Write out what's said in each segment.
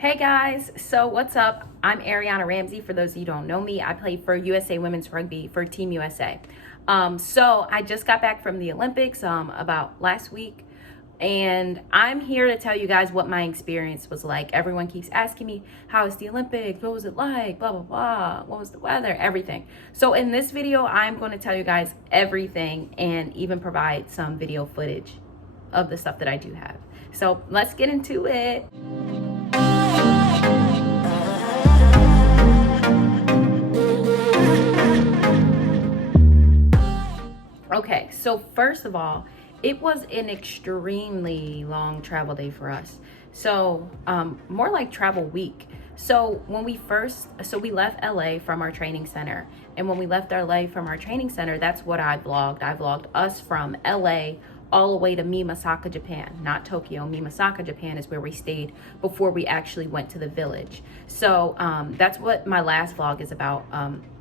Hey guys, so what's up? I'm Ariana Ramsey. For those of you who don't know me, I play for USA Women's Rugby for Team USA. So I just got back from the Olympics about last week, and I'm here to tell you guys what my experience was like. Everyone keeps asking me, how was the Olympics? What was it like? Blah, blah, blah. What was the weather? Everything. So in this video, I'm going to tell you guys everything and even provide some video footage of the stuff that I do have. So let's get into it. Okay, so first of all, it was an extremely long travel day for us. So more like travel week. So when we left LA from our training center. And when we left LA from our training center, that's what I vlogged. I vlogged us from LA all the way to Mimasaka, Japan, not Tokyo. Mimasaka, Japan is where we stayed before we actually went to the village. So that's what my last vlog is about,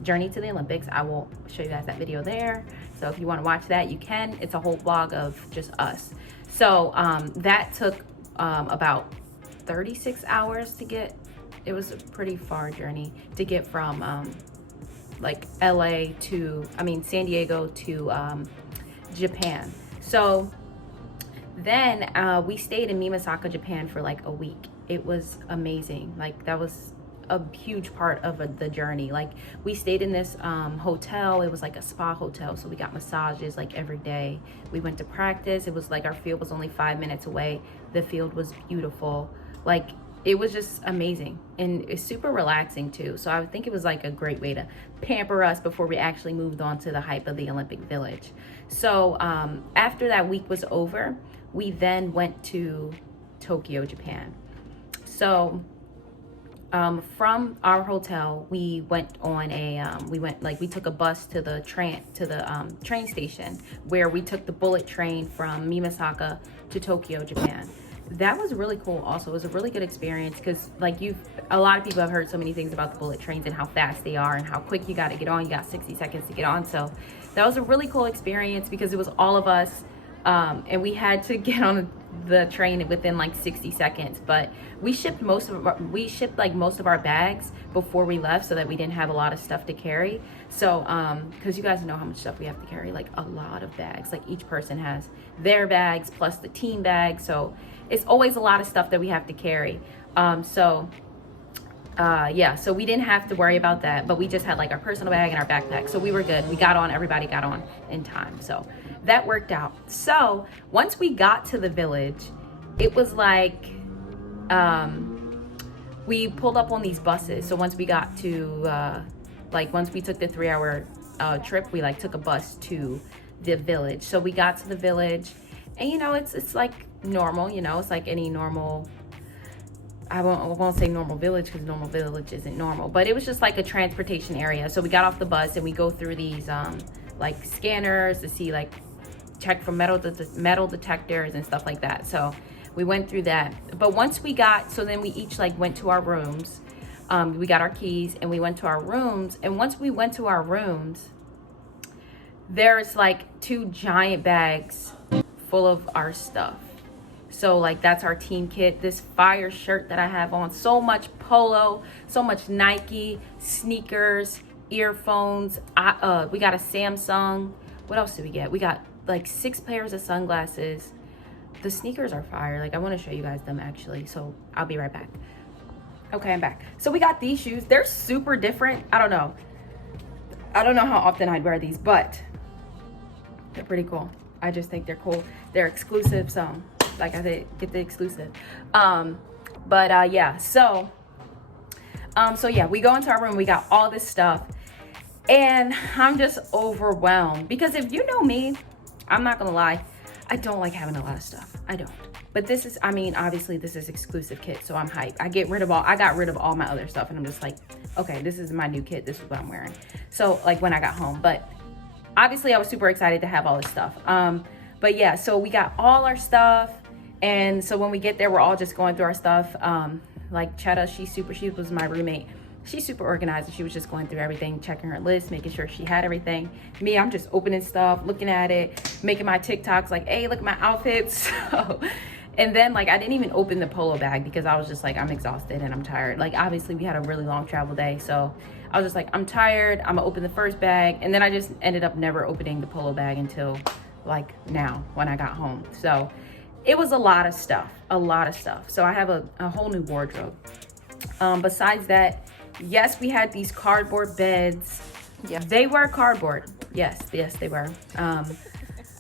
journey to the Olympics. I will show you guys that video there. So if you want to watch that, you can. It's a whole vlog of just us. So that took about 36 hours to get. It was a pretty far journey to get from San Diego to Japan. So then we stayed in Mimasaka, Japan for like a week. It was amazing. Like that was a huge part of the journey. Like we stayed in this hotel. It was like a spa hotel. So we got massages like every day. We went to practice. It was like our field was only 5 minutes away. The field was beautiful. Like it was just amazing, and it's super relaxing too. So I would think it was like a great way to pamper us before we actually moved on to the hype of the Olympic Village. So after that week was over, we then went to Tokyo, Japan. So from our hotel, we went on we took a bus to the train station, where we took the bullet train from Mimasaka to Tokyo, Japan. That was really cool. Also, it was a really good experience because a lot of people have heard so many things about the bullet trains and how fast they are and how quick you got to get on. You got 60 seconds to get on. So that was a really cool experience because it was all of us, and we had to get on the train within like 60 seconds. But we shipped most of our bags before we left so that we didn't have a lot of stuff to carry. So because you guys know how much stuff we have to carry, like a lot of bags. Like each person has their bags plus the team bag. So it's always a lot of stuff that we have to carry. So we didn't have to worry about that, but we just had like our personal bag and our backpack. So we were good. Everybody got on in time. So that worked out. So once we got to the village, it was like, we pulled up on these buses. So once we got to, once we took the 3-hour trip, we took a bus to the village. So we got to the village, and it's like normal, it's like any normal, I won't say normal village because normal village isn't normal, but it was just like a transportation area. So we got off the bus and we go through these scanners to see, check for metal detectors and stuff like that. So we went through that. But then we each went to our rooms. We got our keys and we went to our rooms. And once we went to our rooms, there's 2 giant bags full of our stuff. So that's our team kit, this fire shirt that I have on, so much polo, so much Nike, sneakers, earphones. We got a Samsung. What else did we get? We got 6 pairs of sunglasses. The sneakers are fire. I want to show you guys them actually. So I'll be right back. Okay, I'm back. So we got these shoes. They're super different. I don't know how often I'd wear these, but they're pretty cool. I just think they're cool. They're exclusive, so like I said, get the exclusive. So we go into our room. We got all this stuff, and I'm just overwhelmed because if you know me, I'm not gonna lie, I don't like having a lot of stuff. I don't. But this is, obviously this is exclusive kit, so I'm hyped. I got rid of all my other stuff, and I'm just like, okay, this is my new kit. This is what I'm wearing. So when I got home, but obviously I was super excited to have all this stuff. So we got all our stuff. And so when we get there, we're all just going through our stuff. Chetta, she was my roommate. She's super organized, and she was just going through everything, checking her list, making sure she had everything. Me, I'm just opening stuff, looking at it, making my TikToks hey, look at my outfits. So And then like I didn't even open the polo bag because I was just like, I'm exhausted and I'm tired. Like obviously we had a really long travel day, so I was just like, I'm tired, I'm gonna open the first bag. And then I just ended up never opening the polo bag until like now when I got home. So it was a lot of stuff. So I have a whole new wardrobe. Besides that, yes, we had these cardboard beds. Yeah, they were cardboard. Yes, they were.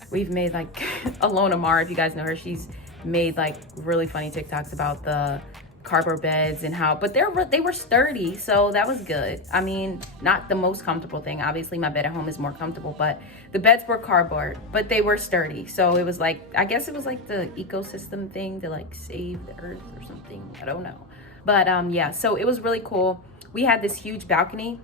We've made like Alona Mar, if you guys know her, she's made like really funny TikToks about the cardboard beds and how, but they were sturdy, so that was good. I mean, not the most comfortable thing. Obviously, my bed at home is more comfortable, but the beds were cardboard, but they were sturdy. So it was like, I guess it was like the ecosystem thing to like save the earth or something. I don't know. But yeah, so it was really cool. We had this huge balcony.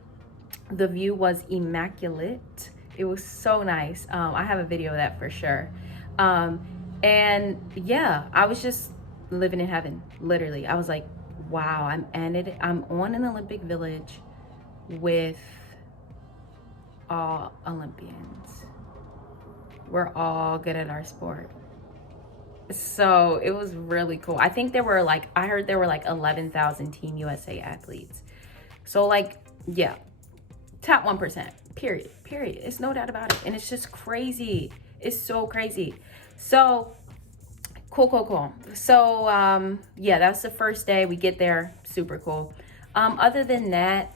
The view was immaculate. It was so nice. I have a video of that for sure. And yeah, I was just living in heaven, literally. I was like, wow, I'm on an Olympic village with all Olympians. We're all good at our sport. So it was really cool. I think there were like, I heard there were like 11,000 Team USA athletes. So like, yeah, top 1%, period. It's no doubt about it. And it's just crazy. It's so crazy. So cool. So yeah, that's the first day. We get there, super cool. Other than that,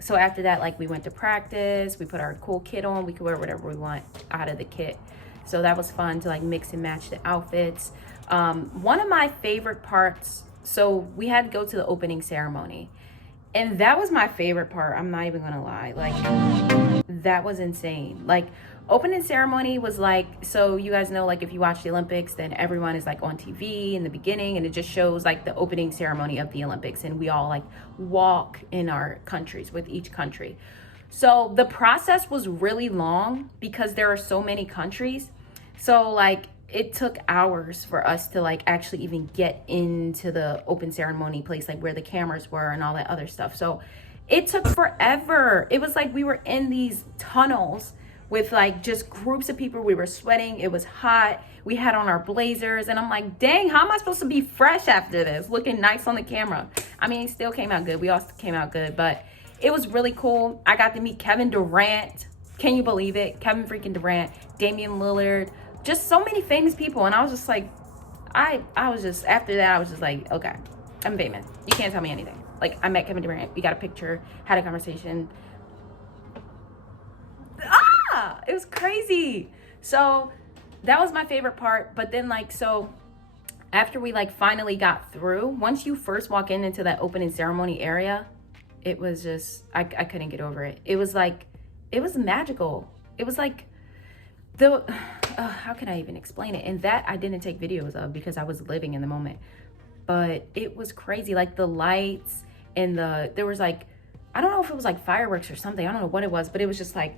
so after that, like we went to practice, we put our cool kit on, we could wear whatever we want out of the kit. So that was fun to like mix and match the outfits. One of my favorite parts, so we had to go to the opening ceremony, and that was my favorite part. I'm not even gonna lie, like that was insane. Like opening ceremony was like, so you guys know, like if you watch the Olympics, then everyone is like on TV in the beginning, and it just shows like the opening ceremony of the Olympics, and we all like walk in our countries with each country. So the process was really long because there are so many countries. So like it took hours for us to like actually even get into the open ceremony place, like where the cameras were and all that other stuff. So it took forever. It was like we were in these tunnels with like just groups of people. We were sweating. It was hot. We had on our blazers, and I'm like, dang, how am I supposed to be fresh after this, looking nice on the camera? I mean, it still came out good. We all came out good, but it was really cool. I got to meet Kevin Durant. Can you believe it? Kevin freaking Durant, Damian Lillard, just so many famous people. And I was just like, I was just, after that, I was just like, okay, I'm famous. You can't tell me anything. Like, I met Kevin Durant. We got a picture, had a conversation. It was crazy. So that was my favorite part. But then like, so after we like finally got through, once you first walk into that opening ceremony area, it was just, I couldn't get over it. It was like, it was magical. It was like how can I even explain it? And that I didn't take videos of because I was living in the moment. But it was crazy. Like the lights and there was like, I don't know if it was like fireworks or something. I don't know what it was, but it was just like,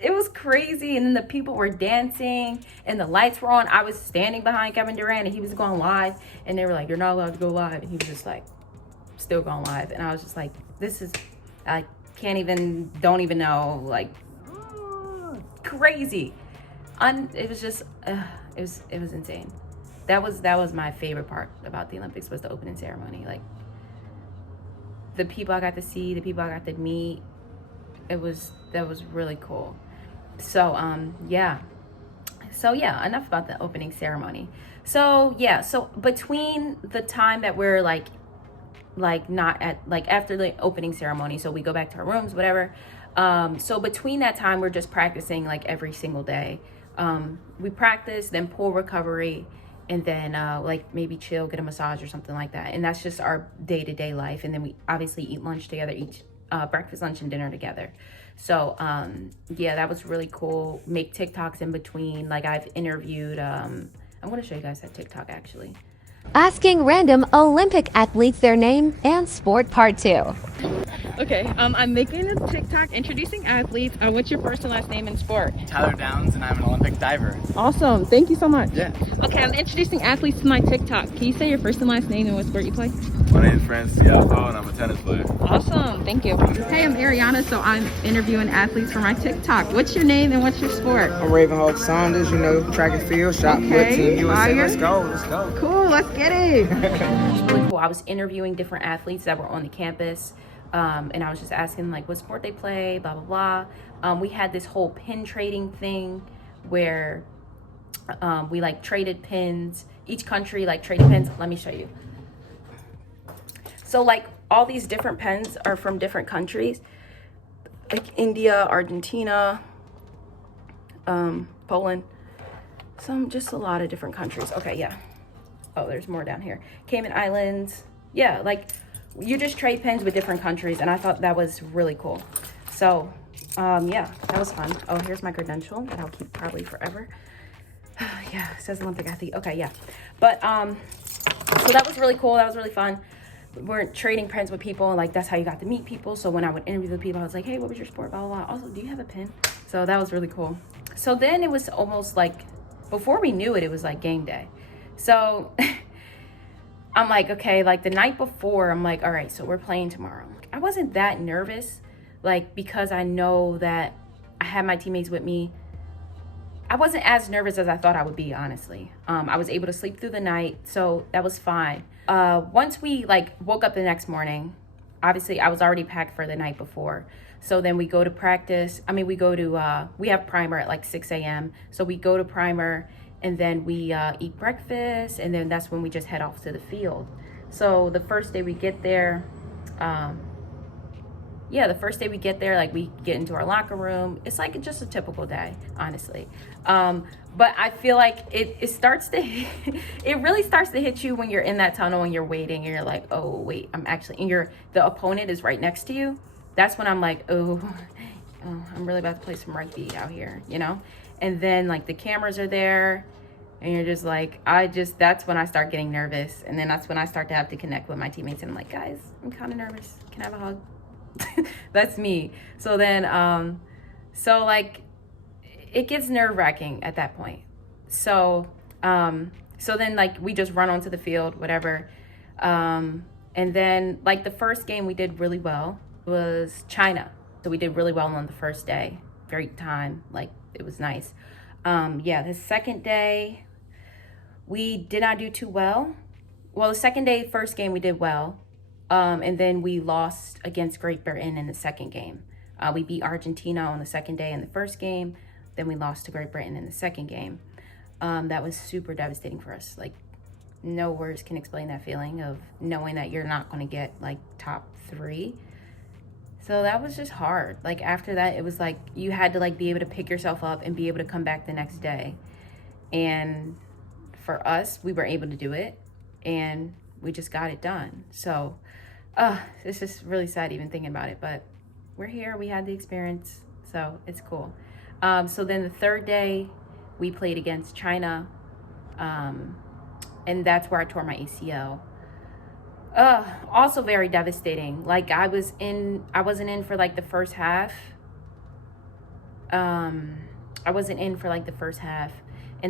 it was crazy. And then the people were dancing and the lights were on. I was standing behind Kevin Durant and he was going live, and they were like, you're not allowed to go live. And he was just like, still going live. And I was just like, this is, I don't even know, like crazy. It was just, it was insane. That was my favorite part about the Olympics, was the opening ceremony. Like the people I got to see, the people I got to meet, that was really cool. So yeah, enough about the opening ceremony. So yeah, so between the time that we're like not at, like after the opening ceremony, so we go back to our rooms, whatever, so between that time we're just practicing like every single day. We practice, then pool recovery, and then like maybe chill, get a massage or something like that. And that's just our day-to-day life. And then we obviously eat lunch together, eat breakfast, lunch, and dinner together. So yeah, that was really cool. Make TikToks in between. Like I've interviewed, I'm going to show you guys that TikTok actually. Asking random Olympic athletes their name and sport, part 2. Okay, I'm making a TikTok introducing athletes. What's your first and last name in sport? Tyler Downs, and I'm an Olympic diver. Awesome, thank you so much. Yeah. Okay, I'm introducing athletes to my TikTok. Can you say your first and last name and what sport you play? My name is Francis Dialpo, and I'm a tennis player. Awesome, thank you. Hey, I'm Ariana, so I'm interviewing athletes for my TTok. What's your name and what's your sport? I'm Ravenhawk Saunders, track and field, shot put, Team USA. Fire. Let's go. Cool, let's get it. It was really cool. I was interviewing different athletes that were on the campus, and I was just asking like what sport they play, blah blah blah. We had this whole pin trading thing where we like traded pins. Each country like traded pins. Let me show you. So like all these different pens are from different countries, like India, Argentina, Poland, just a lot of different countries. Okay, yeah. Oh, there's more down here. Cayman Islands. Yeah, like you just trade pens with different countries, and I thought that was really cool. So, yeah, that was fun. Oh, here's my credential that I'll keep probably forever. Yeah, it says Olympic athlete. Okay, yeah. But, so that was really cool. That was really fun. We're trading pens with people, and like that's how you got to meet people. So when I would interview the people, I was like, hey, what was your sport, blah blah blah. Also, do you have a pen? So that was really cool. So then it was almost like before we knew it, it was like game day. So I'm like, okay, like the night before, I'm like, all right, so we're playing tomorrow. I wasn't that nervous, like because I know that I had my teammates with me. I wasn't as nervous as I thought I would be, honestly. I was able to sleep through the night, so that was fine. Once we like woke up the next morning, obviously I was already packed for the night before. So then we go to practice. I mean, we have primer at like 6 a.m. So we go to primer and then we eat breakfast, and then that's when we just head off to the field. So the first day we get there, like we get into our locker room. It's like just a typical day, honestly. But I feel like it starts to, it really starts to hit you when you're in that tunnel and you're waiting and you're like, oh wait, I'm actually, and the opponent is right next to you. That's when I'm like, oh, I'm really about to play some rugby out here, And then like the cameras are there and you're just like, that's when I start getting nervous. And then that's when I start to have to connect with my teammates. And I'm like, guys, I'm kind of nervous. Can I have a hug? That's me. So then like it gets nerve-wracking at that point. So then like we just run onto the field, whatever, and then like the first game we did really well. It was China, so we did really well on the first day. Great time, like it was nice. The second day we did not do too well. Well, the second day, first game we did well. And then we lost against Great Britain in the second game. We beat Argentina on the second day in the first game. Then we lost to Great Britain in the second game. That was super devastating for us. Like, no words can explain that feeling of knowing that you're not going to get, like, top 3. So that was just hard. Like, after that, it was like you had to, like, be able to pick yourself up and be able to come back the next day. And for us, we were able to do it. And we just got it done. So it's just really sad even thinking about it, but we're here, we had the experience, so it's cool. So then the third day we played against China, and that's where I tore my ACL. Also very devastating. Like I wasn't in for like the first half. And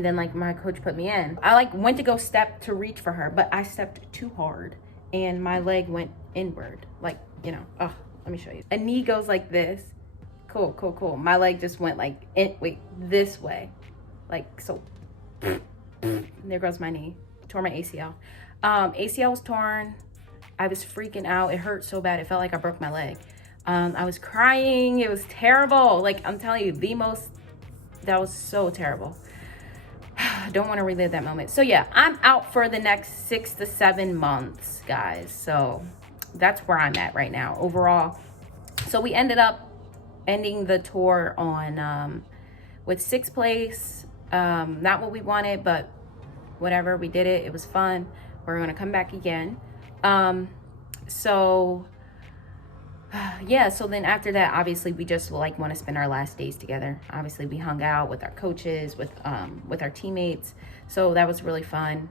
then like my coach put me in. I like went to go step to reach for her, but I stepped too hard and my leg went inward. Like, let me show you. A knee goes like this. Cool. My leg just went like, this way. Like, so, there goes my knee. Tore my ACL. ACL was torn. I was freaking out. It hurt so bad. It felt like I broke my leg. I was crying. It was terrible. Like, I'm telling you, that was so terrible. I don't want to relive that moment. So yeah, I'm out for the next 6 to 7 months, guys. So that's where I'm at right now overall. So we ended up ending the tour on with 6th place. Not what we wanted, but whatever, we did it. It was fun. We're going to come back again. So then after that, obviously we just like want to spend our last days together. Obviously we hung out with our coaches, with our teammates. So that was really fun.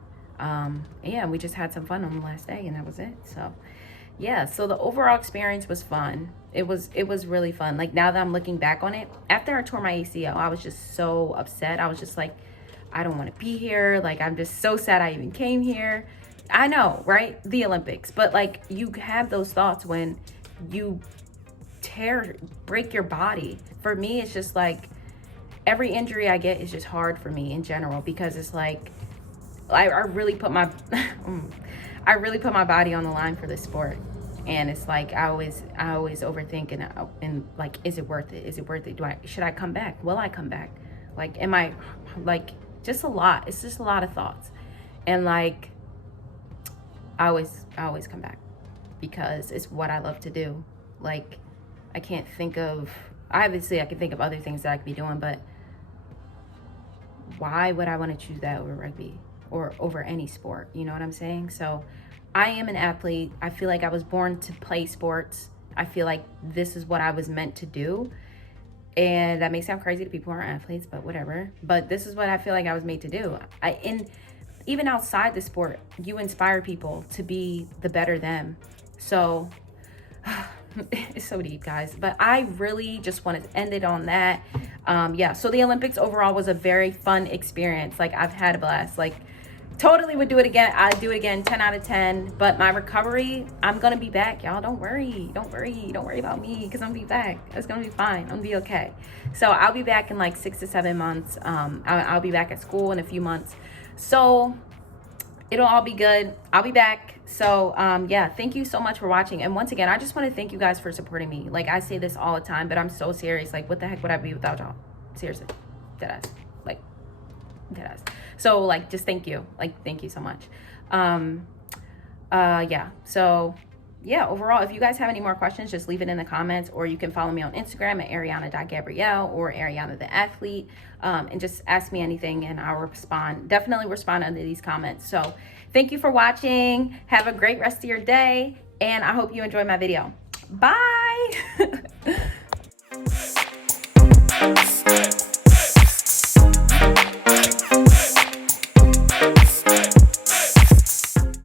We just had some fun on the last day and that was it. So yeah, so the overall experience was fun. It was really fun. Like, now that I'm looking back on it, after I tore my ACL, I was just so upset. I was just like, I don't want to be here. Like, I'm just so sad I even came here. I know, right? The Olympics. But like, you have those thoughts when you break your body. For me, it's just like, every injury I get is just hard for me in general, because it's like, I really put my I really put my body on the line for this sport. And it's like, I always overthink, and like, is it worth it? Is it worth it? Should I come back? Will I come back? Like, am I, like, just a lot. It's just a lot of thoughts. And like, I always come back, because it's what I love to do. Like, I can't think of, obviously I can think of other things that I could be doing, but why would I want to choose that over rugby or over any sport? You know what I'm saying? So I am an athlete. I feel like I was born to play sports. I feel like this is what I was meant to do. And that may sound crazy to people who aren't athletes, but whatever. But this is what I feel like I was made to do. And even outside the sport, you inspire people to be the better them. So it's so deep, guys. But I really just wanted to end it on that. Yeah, so the Olympics overall was a very fun experience. Like, I've had a blast. Like, totally would do it again. I'd do it again, 10 out of 10. But my recovery, I'm gonna be back, y'all. Don't worry about me, because I'm gonna be back. It's gonna be fine. I'm gonna be okay. So I'll be back in like 6 to 7 months. I'll be back at school in a few months, so it'll all be good. I'll be back. So yeah, thank you so much for watching. And once again, I just want to thank you guys for supporting me. Like, I say this all the time, but I'm so serious. Like, what the heck would I be without y'all? Seriously, deadass. Like, deadass. So like, just thank you. Like, thank you so much. Yeah, so yeah, overall, if you guys have any more questions, just leave it in the comments, or you can follow me on Instagram at ariana.gabrielle or ariana the athlete, and just ask me anything and I'll respond. Definitely respond under these comments. So thank you for watching. Have a great rest of your day, and I hope you enjoyed my video. Bye.